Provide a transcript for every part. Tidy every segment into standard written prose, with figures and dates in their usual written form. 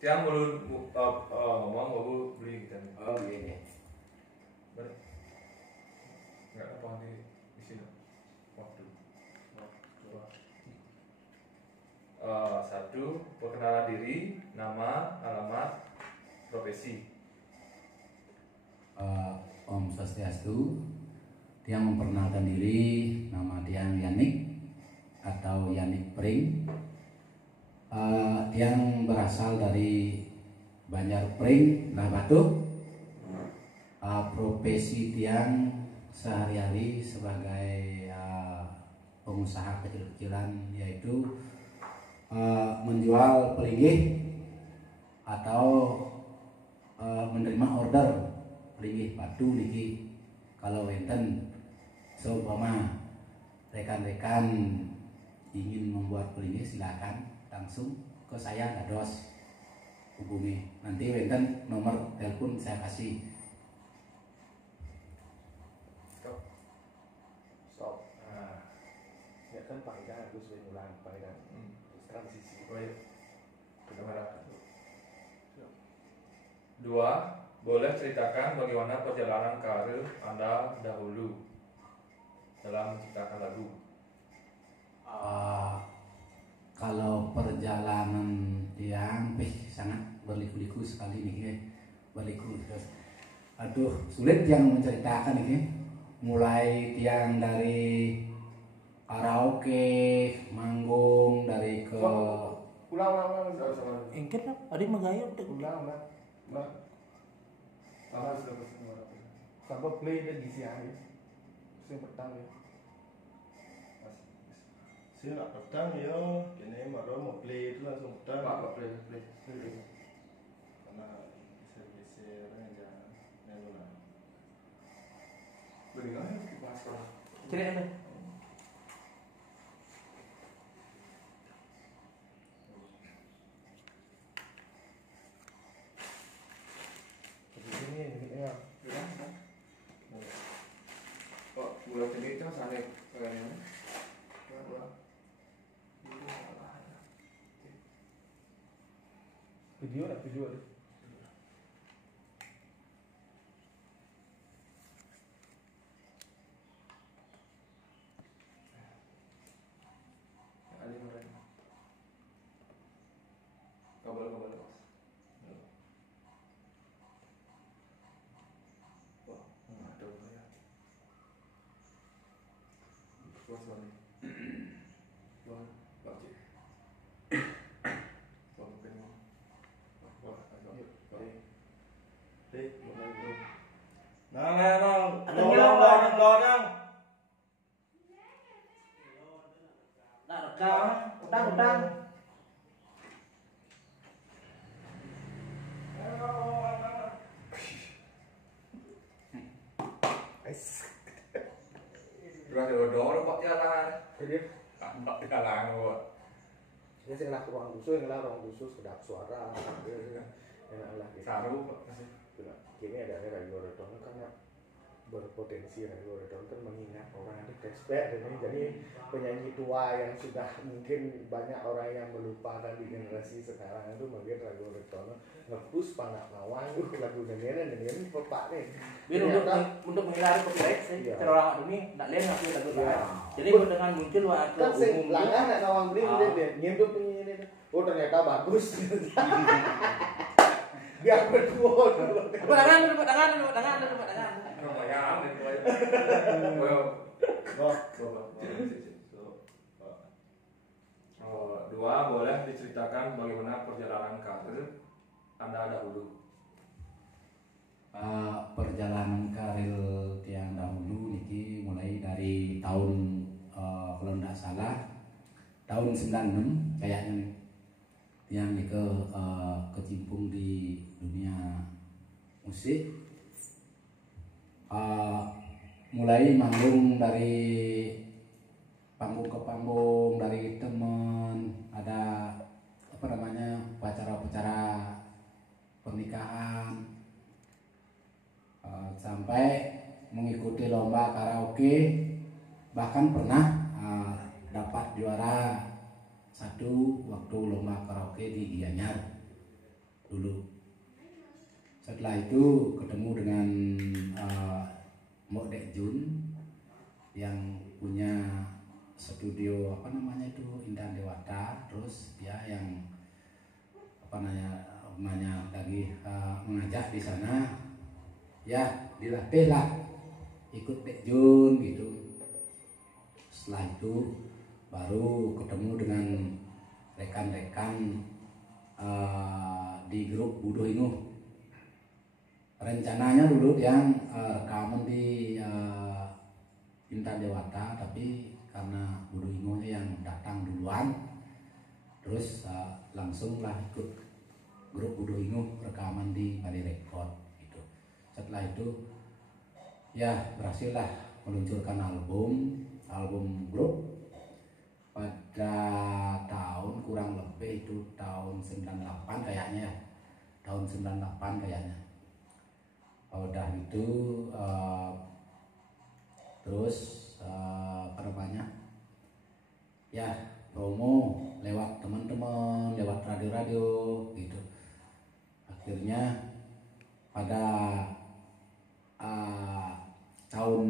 Tiang belum ngomong baru beli gitu. Oh iya. Balik. Enggak apa di sini. Waktu. Satu, perkenalan diri, nama, alamat, profesi. Om Swastiastu. Tiang memperkenalkan diri, nama Tiang Yanik atau Yanik Pring. Tiang berasal dari Banjar Pring, Nah Batu. Profesi Tiang sehari-hari sebagai pengusaha kecil-kecilan yaitu menjual pelinggih atau menerima order pelinggih batu niki kalau enten seumpama rekan-rekan ingin membuat pelinggih silakan langsung ke saya dados hubungi, nanti enten nomor telepon saya kasih. Stop. Ya kan faedah harus ulang faedah transisi. Oh iya. Kedengaran. Dua, boleh ceritakan bagaimana perjalanan karir Anda dahulu dalam menciptakan lagu. Kalau perjalanan yang sangat berliku-liku sekali nih, berliku terus. Aduh, sulit yang menceritakan ini. Mulai tiang dari karaoke, manggung dari ke Ulang. Engket lah, ada menggaya Ulang. Tanpa play dan gisi hari. Yang pertama ya. Saya nak petang ya, kini malam mau play itu langsung petang. Pak, play. Karena bisa orang yang nengok. Bagaimana kita sekarang? cerita Ini ya. Kok mulai ini itu sana kayaknya. Video ada. Kabel mas. Wah, ada ya. Puas banget. Wah, bagus. Wah, mungkin. Wah, agak. Dek, Mulai dulu. nang, Ada lorang. nah rekam utang Udah dodol Pak jalan. Jadi Pak jalan gua. dia sih ngelak ruang khusus kedap suara. Enak lah. Saru Pak masih. Kini ada radio Redon karena berpotensi radio Redon kan mengingat orang ada flashback dan ini jadi penyanyi tua yang sudah mungkin banyak orang yang melupakan di generasi sekarang itu mungkin radio Redon ngepus panak nawang lagu dengerin pepak nih. biar untuk menghindari copyright Iya. terorang ini tidak lain aku lagu Iya. lain jadi dengan muncul waktu Kan sing umum langgan nak nawang beli dia nyentuh penyanyi ini. Oh ternyata bagus. Biar berdua dulu. tepuk tangan Lumayan itu aja. Dua, boleh diceritakan bagaimana perjalanan karir Anda dahulu. Perjalanan karir tiang dahulu niki mulai dari tahun kalau tidak salah tahun 96 kayaknya yang kecimpung di dunia musik. Mulai manggung dari panggung ke panggung, dari teman, ada apa namanya upacara-upacara pernikahan, sampai mengikuti lomba karaoke, bahkan pernah dapat juara satu waktu lomba karaoke di Gianyar. dulu. Setelah itu ketemu dengan Mbok Dek Jun yang punya studio apa namanya itu Indah Dewata, terus dia yang apa namanya lagi mengajak di sana, ya dilatih lah ikut Dek Jun gitu. Setelah itu baru ketemu dengan rekan-rekan di grup Budo Inguh. Rencananya dulu yang rekaman di Intan Dewata, tapi karena Budo Inguhnya yang datang duluan, terus langsung lah ikut grup Budo Inguh rekaman di Bali Record gitu. Setelah itu ya berhasil lah meluncurkan album grup pada tahun kurang lebih itu tahun 98 kayaknya ya. Tahun 98 kayaknya. Udah itu terus apa namanya ya promo lewat teman-teman, lewat radio-radio gitu. Akhirnya pada tahun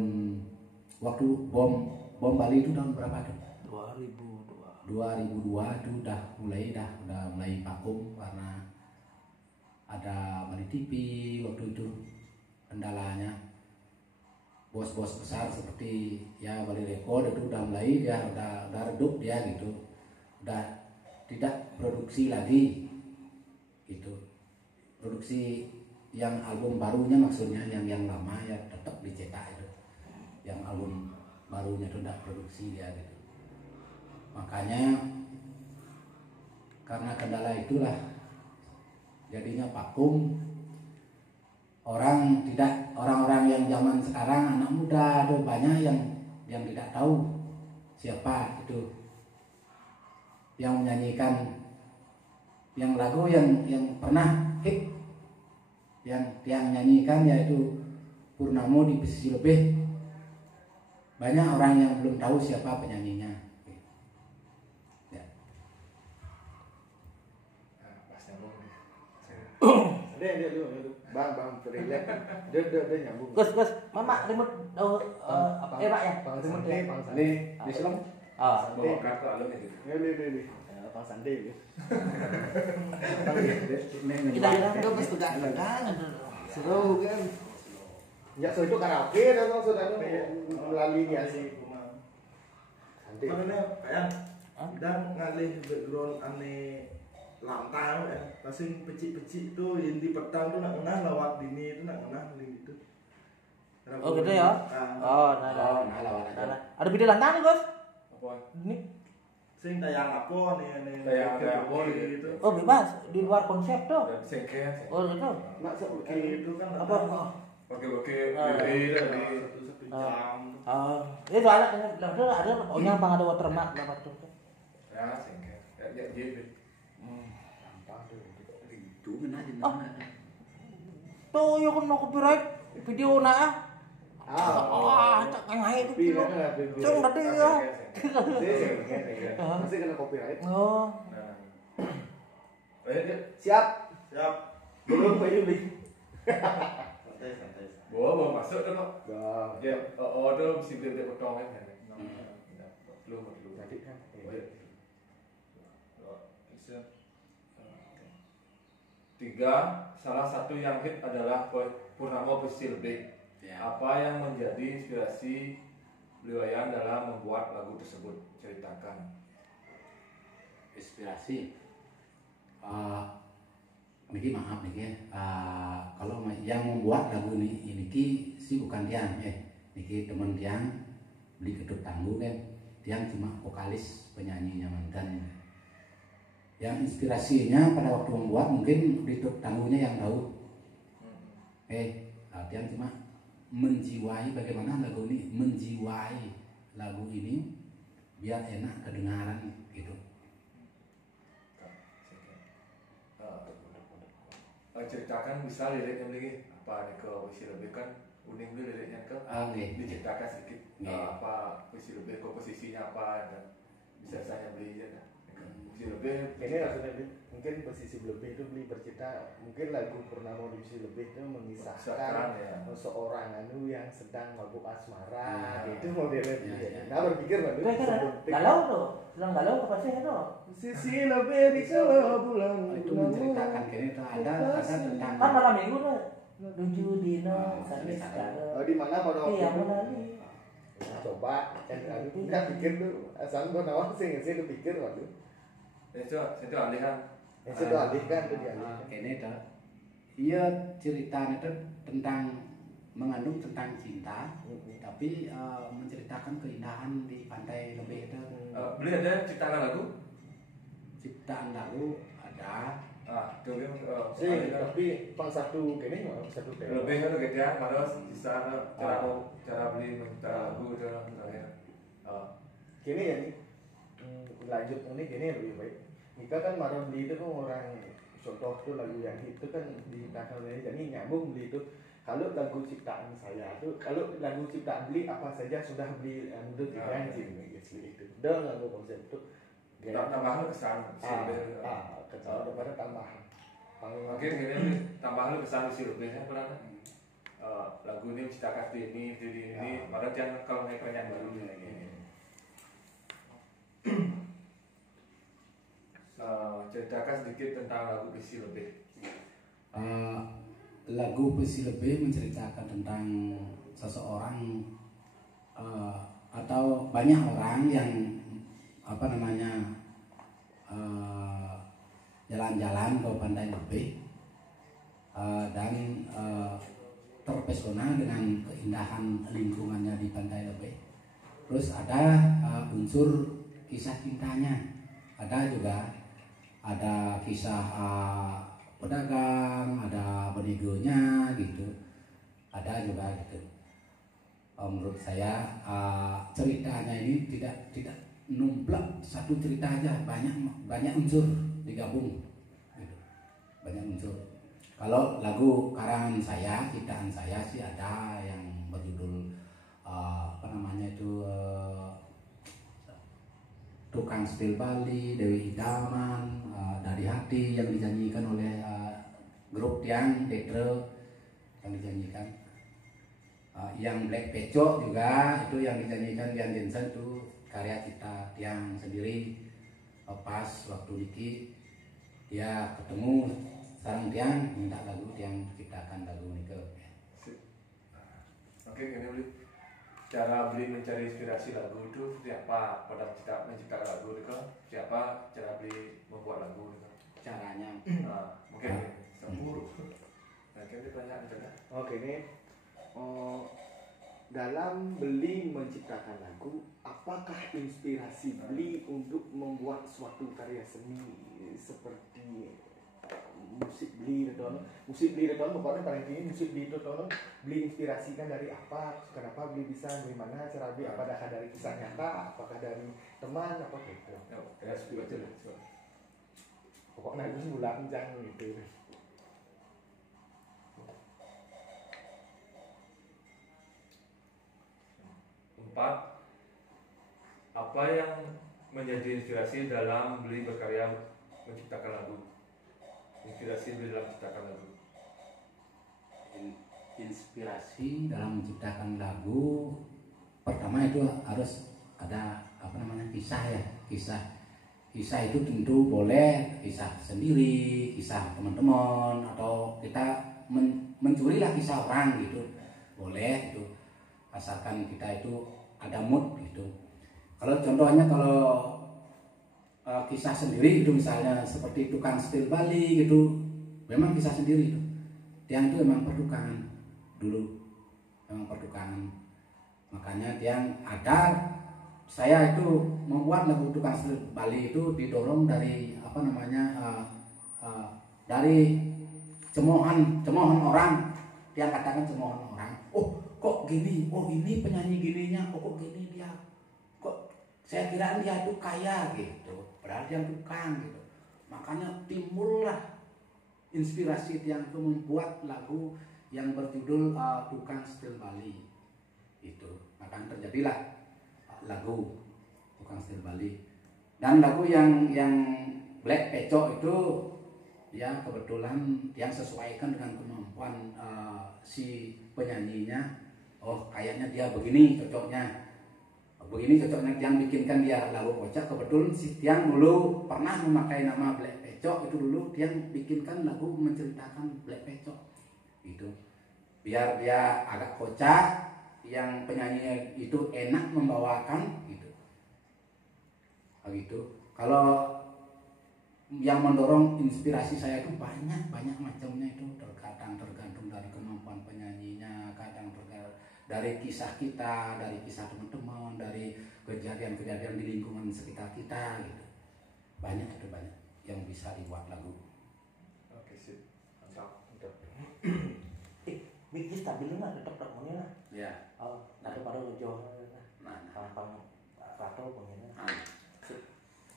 waktu bom Bali itu tahun berapa tuh? 2002 itu udah mulai vakum karena ada Bali TV waktu itu. Kendalanya bos-bos besar seperti ya Bali Record itu udah mulai ya udah redup ya gitu, udah tidak produksi lagi gitu. Produksi yang album barunya maksudnya yang lama ya tetap dicetak itu, yang album barunya itu udah produksi ya gitu. Makanya karena kendala itulah jadinya vakum. Orang-orang yang zaman sekarang anak muda ada banyak yang tidak tahu siapa itu yang menyanyikan yang lagu yang pernah hit yang nyanyikan yaitu Purnamo di Pesisir Lebih. Banyak orang yang belum tahu siapa penyanyinya. Ya. Pas nyambung nih. Dia dulu. Bang, relax. Dia nyambung. Gus, mama remote Pak ya. Bang Remote Sante, ya. Bang Sante. Ini di Selam. Bawa kartu alumni gitu. Ini. Bang Sante. Kita udah pas pegang. Seru kan. Ya, so itu karaoke dan saudara melalui dia sih. Sante. Karena kayak dan ngalih background aneh lantau ya, masing pecik-pecik tuh yang di petang tuh nak kenal lawat dini itu nak kenal gitu. Oh gitu ya? Oh, nah. Ada video lantang nih, Gus? Apa? Ini. Sing tayang apa nih Tayang apa gitu. Oh, bebas di luar konsep tuh. Dan sengket. Oh, gitu. Mak Kayak itu kan Apa? Pakai bibir tadi. satu jam. Oh, itu ada pokoknya bang ada watermark dapat tuh. Ya sengket. Ya gitu. Itu mana di mana? Tuh, yuk kan mau copyright video nak. Tak ngai itu. Cung tadi ya. Masih kena copyright. Oh. Nah. Dia Siap. Siap. Belum beli. Santai. bawa masuk tuh kok. Dah. Ya, order mesti dia potong kan. Belum. Tadi kan. Tiga, salah satu yang hit adalah Purnamo Pesisir Lebih. Ya. Apa yang menjadi inspirasi beliau dalam membuat lagu tersebut? Ceritakan. Inspirasi. Niki maaf niki. Kalau yang membuat lagu ini sih bukan Tiang, niki teman Tiang beli kedut tangguh kan. Tiang cuma vokalis penyanyinya mantan. Yang inspirasinya pada waktu membuat mungkin di tangguhnya yang tahu. Tiang cuma menjiwai bagaimana lagu ini, menjiwai lagu ini biar enak kedengaran gitu. Ceritakan bisa liriknya lagi apa nih ke Pesisir Lebih kan unik dulu liriknya ke diceritakan sedikit apa Pesisir Lebih komposisinya apa kan bisa saya beli aja kan Puisi lebih. Ini maksudnya mungkin posisi lebih itu beli bercerita, mungkin lagu Purnama di Puisi Lebih itu mengisahkan Ya. seorang anu yang sedang mabuk asmara, Ya. gitu modelnya. Ya. Nah berpikir mah Galau tuh, sedang galau apa sih itu? sisi lebih di kala bulan. Itu menceritakan kini itu ada tentang Kan malam minggu tuh. 7 dino sampai sekarang. Oh, di mana pada waktu Iya, itu? menari. Nah, coba nggak pikir tuh asal gua nawang sih nggak sih kepikir waktu Itu alihan. itu tuh alihkan tuh dia kini itu iya ceritanya itu tentang mengandung tentang cinta, tapi menceritakan keindahan di pantai lebih itu. Beli ada ciptaan lagu? Ciptaan lagu ada. Itu sih tapi pang satu kini mah satu tema lebih kan gitu ya, malah bisa cara beli mencipta lagu itu terakhir. kini ya nih lanjut ini kini lebih baik Mika kan marah beli itu kan orang contoh tuh lagu yang itu kan di belakang ini jadi nyambung beli itu kalau lagu ciptaan saya tuh kalau lagu ciptaan beli apa saja sudah beli untuk diganti itu udah lagu konsep itu Tambahan kesan si lebih. kesan daripada tambahan Mungkin ini tambahan kesan si lebih ya pernah kan? Lagu ini menciptakan ini, malah yang kalau naik penyanyi baru ini. Ceritakan sedikit tentang lagu Puisi Lebih. Lagu Puisi Lebih menceritakan tentang seseorang atau banyak orang yang jalan-jalan ke pantai Lebih dan terpesona dengan keindahan lingkungannya di pantai Lebih. Terus ada unsur kisah cintanya, ada kisah pedagang, ada benigonya gitu, ada juga gitu. Menurut saya ceritanya ini tidak numplak satu cerita aja, banyak unsur digabung gitu. Banyak unsur. Kalau lagu karangan saya, ciptaan saya sih ada yang berjudul Tukang Setil Bali, Dewi Idaman, Dari Hati yang dinyanyikan oleh grup yang Tetre yang dinyanyikan. Yang Black Peco juga itu yang dinyanyikan Dian Jensen itu karya cipta Tiang sendiri. Pas waktu Niki dia ketemu sarang Tiang minta lagu Tiang ciptakan lagu Nike. Oke, ini beli cara beli mencari inspirasi lagu itu seperti apa pada menciptakan lagu itu siapa cara beli membuat lagu itu Caranya mungkin sempur mungkin ditanya Oke ini dalam beli menciptakan lagu, apakah inspirasi beli untuk membuat suatu karya seni seperti musik beli itu pokoknya paling tinggi musik beli itu beli inspirasikan dari apa, kenapa beli bisa, dari mana cara beli, apakah dari kisah nyata, apakah dari teman, apa gitu. Pokoknya itu bulan jangan gitu. Apa yang menjadi inspirasi dalam beli berkarya menciptakan lagu? Inspirasi beli dalam menciptakan lagu. Inspirasi dalam menciptakan lagu pertama itu harus ada kisah ya. Kisah itu tentu boleh kisah sendiri, kisah teman-teman, atau kita mencurilah kisah orang gitu, boleh itu, asalkan kita itu ada mood gitu. Kalau contohnya kisah sendiri itu misalnya seperti Tukang Setil Bali gitu, memang kisah sendiri itu. Tiang itu memang pertukangan dulu, memang pertukangan. Makanya Tiang saya itu membuat lagu Tukang Setil Bali itu didorong dari dari cemoohan orang. Tiang katakan cemoohan orang. Oh kok gini? Oh ini penyanyi gininya. Oh kok gini dia? Saya kira dia itu kaya gitu, padahal dia tukang gitu. Makanya timbullah inspirasi yang itu membuat lagu yang berjudul Tukang Setil Bali. Itu, makanya terjadilah lagu Tukang Setil Bali. Dan lagu yang Black Pecok itu ya kebetulan yang sesuaikan dengan kemampuan si penyanyinya. Oh kayaknya dia begini cocoknya, yang bikinkan dia lagu kocak. Kebetulan si Tiang dulu pernah memakai nama Black Pecok, itu dulu Tiang bikinkan lagu menceritakan Black Pecok itu, biar dia agak kocak, yang penyanyi itu enak membawakan gitu. Begitu. Kalau yang mendorong inspirasi saya itu banyak macamnya itu, tergantung dari kemampuan penyanyinya, kadang dari kisah kita, dari kisah teman-teman, dari kejadian-kejadian di lingkungan sekitar kita gitu. Banyak yang bisa dibuat lagu. Oke sip, mantap. Mikir stabil nggak tetap mana? Ya. Oh, daripada jauh. Nah, Pang rato pengennya.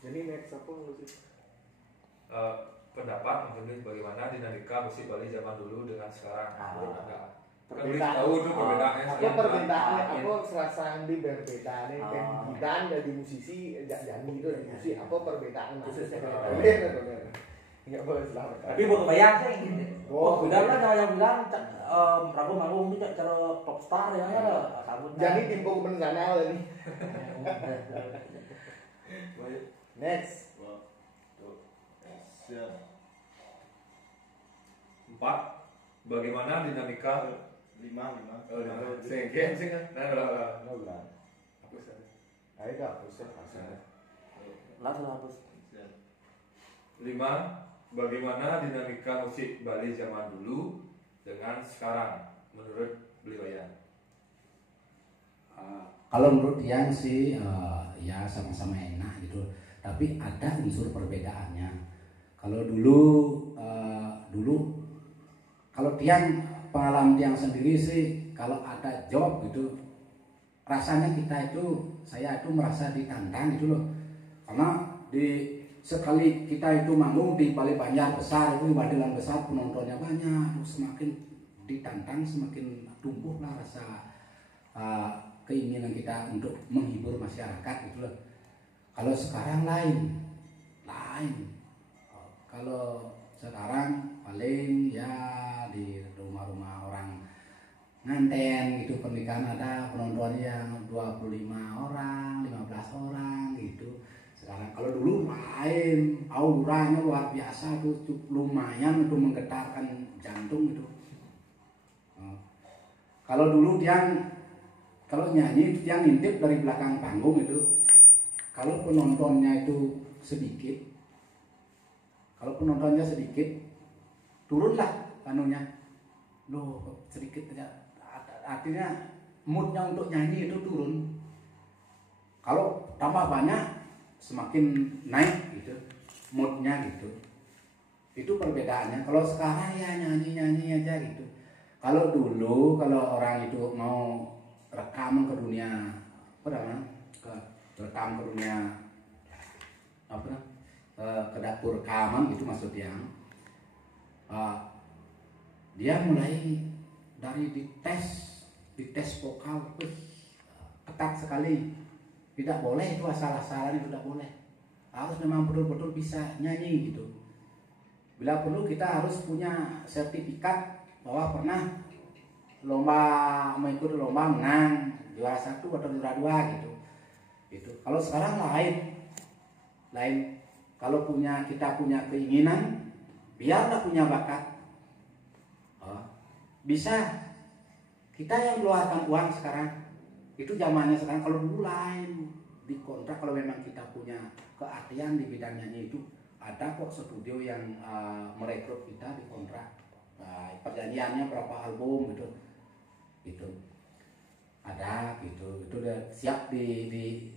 Jadi next apa musik? Pendapat maksudnya bagaimana dinamika musik Bali zaman dulu dengan sekarang. Perbedaan. Tahu itu perbedaannya. Apa perbedaannya? Apa serasa di berbeda nih? Gitan jadi musisi, jadi itu dari musik. Apa perbedaan maksudnya? Enggak boleh selamat. Tapi buat kebayang sih. Oh, udah kan yang bilang ragu-ragu itu cara top star ya ada. Jadi timbul bencana ini. Next. 4. Bagaimana dinamika 5. sing nah aku salah. Ayo dah, pusat asal. Langsung hapus. 5. Bagaimana dinamika musik Bali zaman dulu dengan sekarang menurut Bliwayan? Kalau menurut Tiang sih ya sama-sama enak gitu, tapi ada unsur perbedaannya. Kalau dulu kalau Tiang, pengalaman Tiang sendiri sih, kalau ada job gitu, rasanya saya itu merasa ditantang gitu loh. Karena sekali kita itu manggung di Balai Banjar besar, itu di Badilan besar, penontonnya banyak, semakin ditantang, semakin tumbuhlah rasa keinginan kita untuk menghibur masyarakat gitu loh. Kalau sekarang lain. Kalau sekarang paling ya di rumah-rumah orang nganten gitu, pernikahan ada penontonnya yang 25 orang, 15 orang gitu. Sekarang kalau dulu lain, auranya luar biasa tuh, lumayan untuk menggetarkan jantung gitu. Kalau dulu kalau nyanyi yang ngintip dari belakang panggung itu, kalau penontonnya itu sedikit, turunlah kanunya, loh sedikit aja, artinya moodnya untuk nyanyi itu turun. Kalau tambah banyak, semakin naik gitu, moodnya gitu. Itu perbedaannya. Kalau sekarang ya nyanyi aja gitu. Kalau dulu orang itu mau rekam ke dunia ke dapur rekaman gitu maksudnya, dia mulai dari dites vokal, ketat sekali, tidak boleh itu asal-asalan, itu tidak boleh, harus memang betul-betul bisa nyanyi gitu. Bila perlu kita harus punya sertifikat bahwa pernah mengikuti lomba menang juara 1 atau juara 2 gitu. Itu kalau sekarang lain. Kalau kita punya keinginan, biarlah punya bakat, bisa kita yang keluarkan uang sekarang. Itu zamannya sekarang. Kalau dulu lain, dikontrak. Kalau memang kita punya keahlian di bidang nyanyi itu, ada kok studio yang merekrut kita dikontrak. Perjanjiannya berapa album gitu ada gitu, itu udah siap di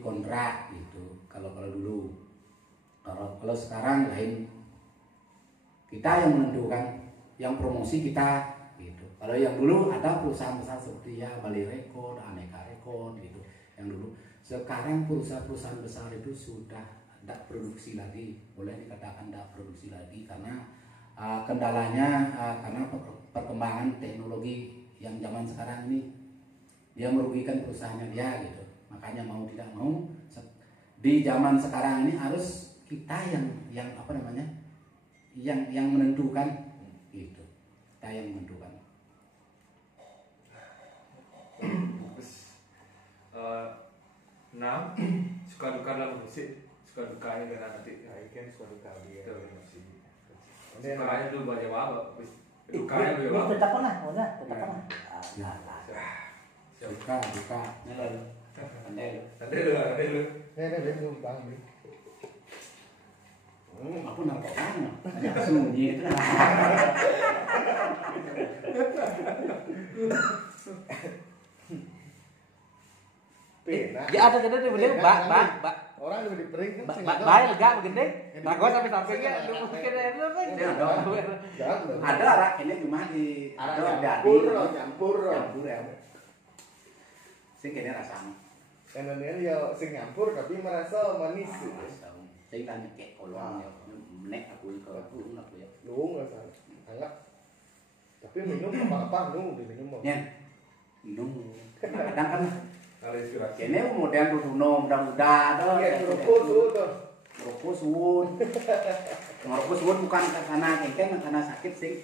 kontrak gitu. Kalau dulu, kalau sekarang lain, kita yang menentukan, yang promosi kita gitu. Kalau yang dulu ada perusahaan besar seperti ya Bali Record, Aneka Record gitu yang dulu. Sekarang perusahaan besar itu sudah tidak produksi lagi, boleh dikatakan tidak produksi lagi karena kendalanya karena perkembangan teknologi yang zaman sekarang ini, dia merugikan perusahaannya dia gitu. Makanya mau tidak mau di zaman sekarang ini harus kita yang apa namanya, yang menentukan gitu, kita yang menentukan. Terus 6 suka duka dalam musik, suka dukanya dengan nanti. Nah, ini kan suka duka dia. Itu. Masih. Sukanya dulu banyak banget, dukanya banyak Ini banget. kita pernah, kita pernah. Suka duka pandai lo. Nanti lu. Ini numpang nih. Aku narkoba banyak sunyi itu. Pena. Ya ada gede di beliau, bak. Orang udah dipering kan. Bayar enggak begini. Rago sampai sampingnya lu mungkin itu kan. Ada arak ini cuma di Nyampur. ya. Sing kene rasane. Karena dia ya sing nyampur tapi merasa manis. Sing tanya kek kolong ya. Nek aku ke aku ya. Lu nggak salah. Anggap. Tapi minum apa-apa lu diminum. Nyen. Minum. Kadang kan Kalau inspirasi. kene modern duduno mudah-mudah to. Kayak rokok tuh. Ngerokok suwun. Ngerokok suwun bukan karena kengkeng, karena sakit sih.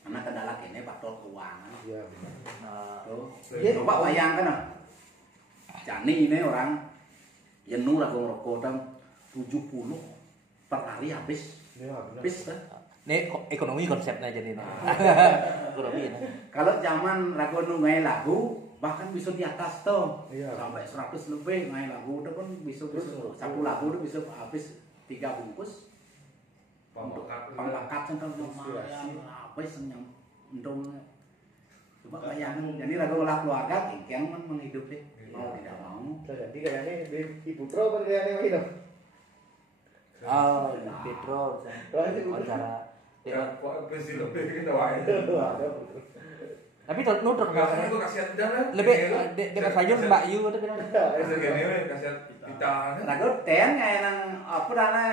Karena kendala kene faktor keuangan. Iya benar. Tuh. Coba bayangkan ah. Jani ini orang jenuh lah ngerokok dan 70 per hari habis. Iya benar. Habis kan? Nih ekonomi konsepnya jadi nih. Ekonomi ini. Kalau zaman lagu nungai lagu bahkan bisa di atas tuh. Iya. Sampai 100 lebih main lagu itu kan bisa satu lagu itu bisa habis 3 bungkus. Pangkat kan lumayan habis yang untung. Coba bayangkan, jadi lagu olah keluarga kengkeng kan menghidupi mau tidak mau. Jadi kayaknya ibu pro kan kayaknya itu. Oh, Petro wawancara. Ya, kok besi lebih kita wae. Ada. Tapi nutruk Enggak kan gua kasihan udah lah. lebih dekat saja Mbak Yu itu bilang. Segini we kasihan kita. Lagu ten kayak nang apa dana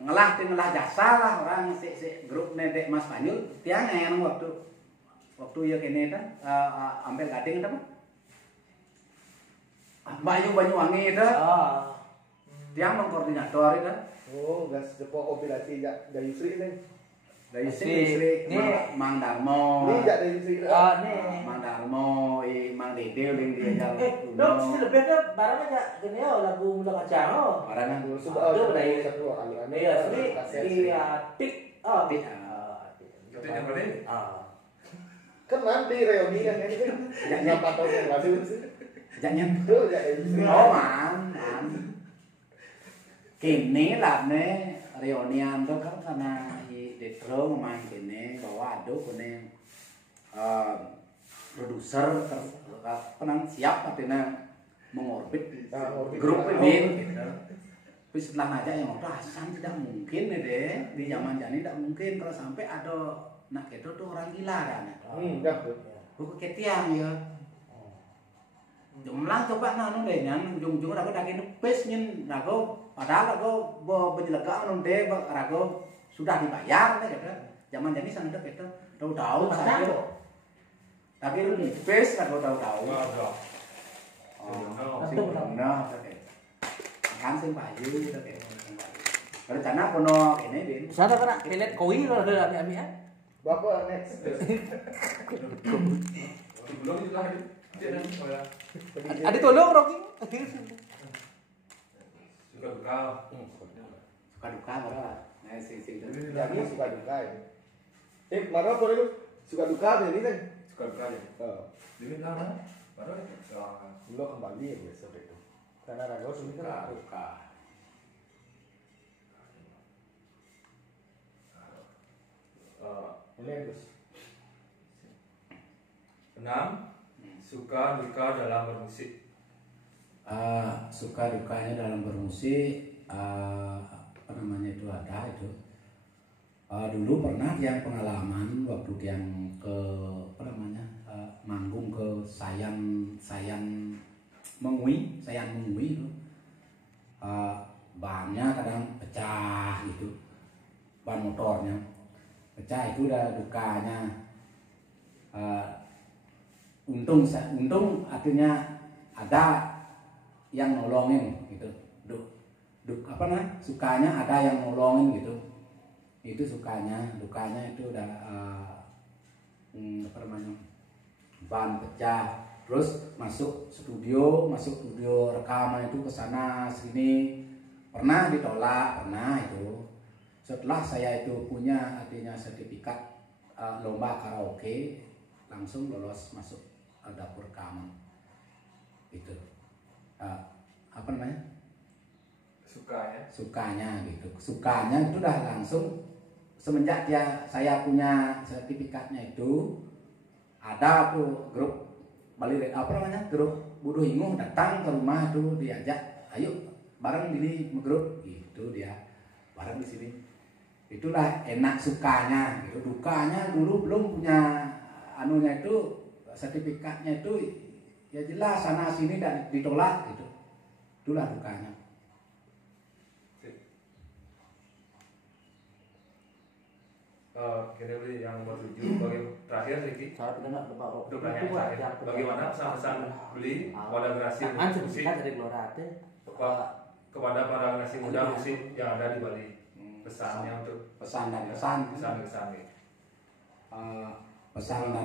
ngelah jasa lah orang si grup nedek Mas Panjul tiang yang waktu ya kene kan ambil gading apa? Banyuwangi itu tiang mengkoordinator itu. Oh, gas depo kompilasi dari Sri nih. Dari Sri Mang Darmo. Ini jak dari Sri. Nih. Mang Darmo, Mang Dede uling dia jalan. Dok, sih lebih ada barang aja gini ya lagu mulai kacang. Barang Dulu sudah dari satu aliran. Iya, iya, tik. Oh, tik. Itu yang mana? Kan nanti reuni kan ini kan. Berapa tahun yang lalu sih? Jangan. Itu jak dari Sri. Oh man. Kini lah nih reunian tuh kan karena Detro main kini bawa aduk kene produser penang siap artinya mengorbit grup ini gitu. Tapi setelah aja yang waktu Hasan tidak mungkin nih deh di zaman Jani tidak mungkin kalau sampai ada nak itu tuh orang gila kan. Enggak tuh. Buku ketiang ya. Jumlah coba nanu deh nyan ujung-ujung rago daging nepes nyen rago padahal rago penjelaga anu deh rago sudah dibayar deh gitu. Zaman Jani sangat gitu. Tahu-tahu saja. Tapi lu nepes rago tahu-tahu. Oh, sing benar oke. Kan sing payu gitu kayak. Rencana kono kene din. Sana kena pelet koi lo ada ami-ami ya. Bapak next. Belum itu lagi. Ada tolong Rocky. Suka duka. Suka duka berapa? Nah, sing Jadi suka duka ini. Mana boleh lu? Suka duka jadi kan? Suka duka ya. Ini mana? Baru itu. Lo kembali ya biasa itu. Karena rago sudah kan duka. ini terus. 6 suka duka dalam bermusik. Suka dukanya dalam bermusik apa namanya itu ada itu. Dulu pernah yang pengalaman waktu yang ke apa namanya manggung ke Sayan Mengui itu bannya kadang pecah gitu, ban motornya pecah itu udah dukanya. Untung artinya ada yang nolongin gitu. Apa namanya, sukanya ada yang nolongin gitu, itu sukanya. Dukanya itu udah apa namanya, ban pecah, terus masuk studio rekaman itu kesana sini pernah ditolak, pernah itu. Setelah saya itu punya artinya sertifikat lomba karaoke, langsung lolos masuk dapur rekaman itu. Apa namanya, sukanya gitu. Sukanya itu udah langsung semenjak saya punya sertifikatnya itu, ada tuh grup Bali apa namanya, grup Buduh Inguh datang ke rumah tuh, diajak ayo bareng di grup gitu, dia bareng di sini. Itulah enak sukanya gitu. Dukanya dulu belum punya anunya itu, sertifikatnya itu ya jelas sana sini dan ditolak gitu. Itulah dukanya. Kini beli yang nomor 7 terakhir Ricky. Saya tidak dapat Untuk pertanyaan terakhir, bagaimana pesan-pesan beli kepada generasi musik kepada para generasi muda musik yang ada di Bali? Pesannya untuk pesan dan kesan. Pesan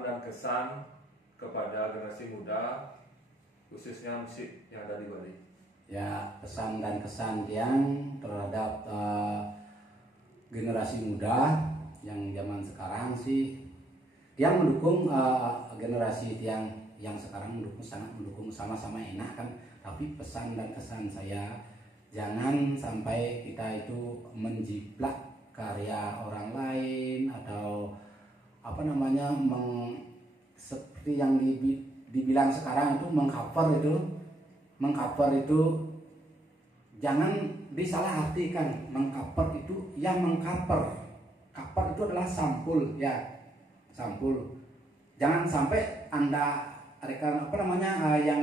dan kesan kepada generasi muda khususnya musik yang ada di Bali. Ya, pesan dan kesan yang terhadap generasi muda yang zaman sekarang sih, yang mendukung generasi yang sekarang sangat mendukung, sama-sama enak kan. Tapi pesan dan kesan saya, jangan sampai kita itu menjiplak karya orang lain atau apa namanya, seperti yang dibilang sekarang itu mengcover itu jangan disalahartikan. Mengcover itu yang cover itu adalah sampul ya, sampul. Jangan sampai Anda rekan apa namanya, yang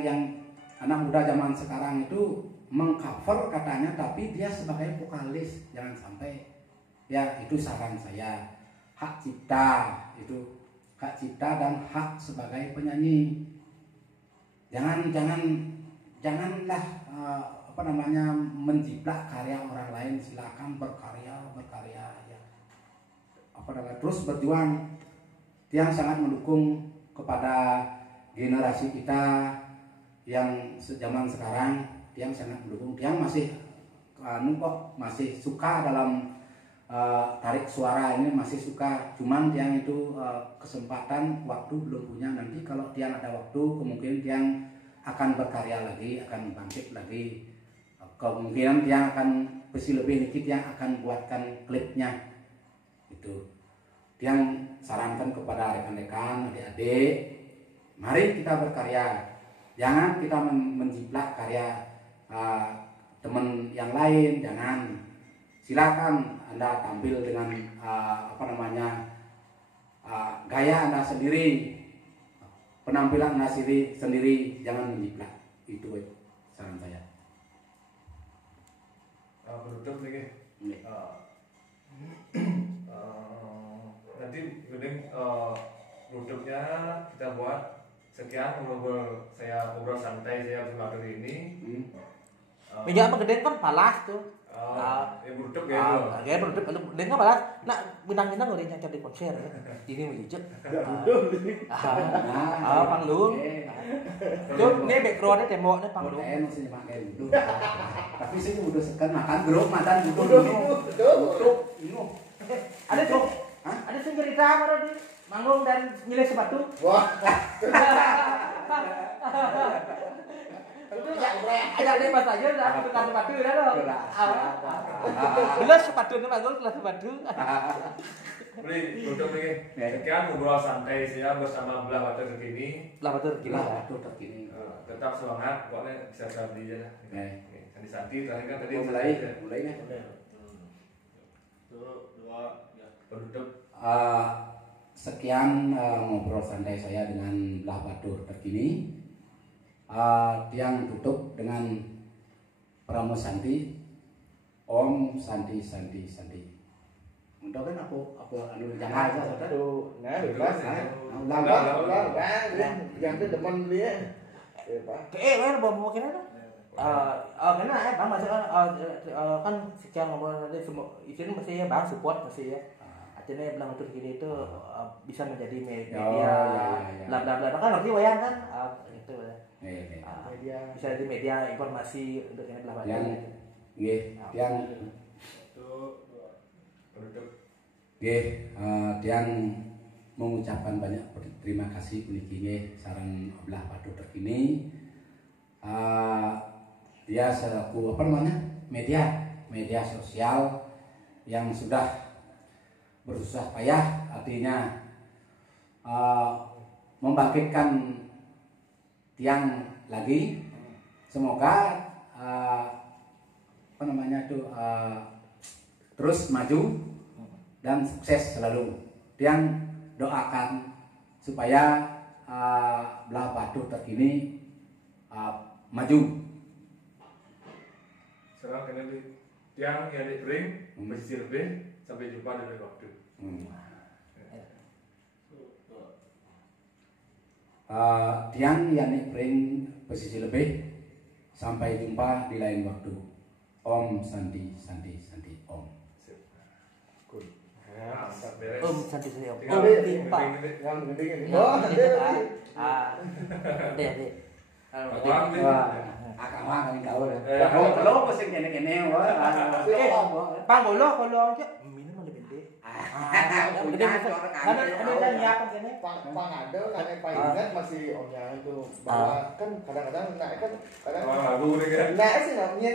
anak muda zaman sekarang itu mengcover katanya, tapi dia sebagai vokalis. Jangan sampai ya, itu saran saya. Hak cipta itu, hak cipta dan hak sebagai penyanyi. Janganlah apa namanya, menjiplak karya orang lain. Silakan berkarya ya. Apa namanya, terus berjuang. Yang sangat mendukung kepada generasi kita yang zaman sekarang, yang sangat mendukung, yang masih masih suka dalam tarik suara ini, masih suka. Cuman yang itu kesempatan waktu belum punya. Nanti kalau dia ada waktu, kemungkinan dia akan berkarya lagi, akan bangkit lagi. Kemungkinan dia akan besi lebih dikit, yang akan buatkan klipnya itu. Yang sarankan kepada rekan-rekan, adik-adik, mari kita berkarya. Jangan kita menjiplak karya teman yang lain, jangan. Silakan Anda tampil dengan apa namanya, gaya Anda sendiri, penampilan Anda sendiri, jangan menjiplak. Itu saran saya. Penutup lagi. Nanti mending penutupnya kita buat sekian ngobrol santai saya bersama hari ini. Minyak apa gede kan palas tuh. Ya penutup gitu. Kayak penutup gede kan palas. Nak bintang-bintang udah nyanyi di konser ya. Ini menjejek. Panggung. Tuh, ini backgroundnya temboknya panggung. Tapi sih udah sekan makan grup makan butuh. Ada tuh. Ada sih cerita mana di manggung dan nyilih sepatu. Wah. Ada deh pas aja udah tukar sepatu udah dong. Belas sepatu nih manggung kelas sepatu. Beli untuk lagi. Sekian ngobrol santai saya bersama Belah Batu Terkini. Belah Batu Terkini. Tetap semangat, pokoknya bisa beli aja lah. Santi terakhir kan tadi mulai nih. Penutup. Sekian ngobrol santai saya dengan Belah Batu Terkini. Yang tutup dengan Pramu Santi, Om Santi. Untuk kan apa anu jangan saja saudara. Tuh, nah bebas. Ulang Ulang, yang itu depan dia. Kan bawa kena tuh. Karena bang masih kan sekian ngobrol nanti semua isinya masih ya bang support masih ya. Artinya bilang untuk gini itu bisa menjadi media, bla bla bla. Kan ngerti wayan kan? Itu Media bisa jadi media informasi untuk ini bla bla. Yang Tiang mengucapkan banyak terima kasih uniki sarang belah padu terkini. Dia selaku apa namanya media sosial yang sudah bersusah payah, artinya membangkitkan tiang lagi. Semoga apa namanya itu terus maju dan sukses selalu. Tiang doakan supaya belah padu terkini maju. Sekarang kena di tiang yang di ring posisi lebih sampai jumpa di lain waktu. Tiang yang di ring posisi lebih sampai jumpa di lain waktu. Om Santi Santi Santi Om. Good. Santi saya om. Tinggal Timpa. Yang penting ini. Oh, Nanti. Deh. Akang mah kan kau lah. Kalau pusing kene-kene Panggolo kalau aja minum ada bende. Ada nyiapkan kene. Pang ada karena Pak ingat masih omnya itu bahwa kan kadang-kadang naik kan kadang Lagu deh kan. naik sih namanya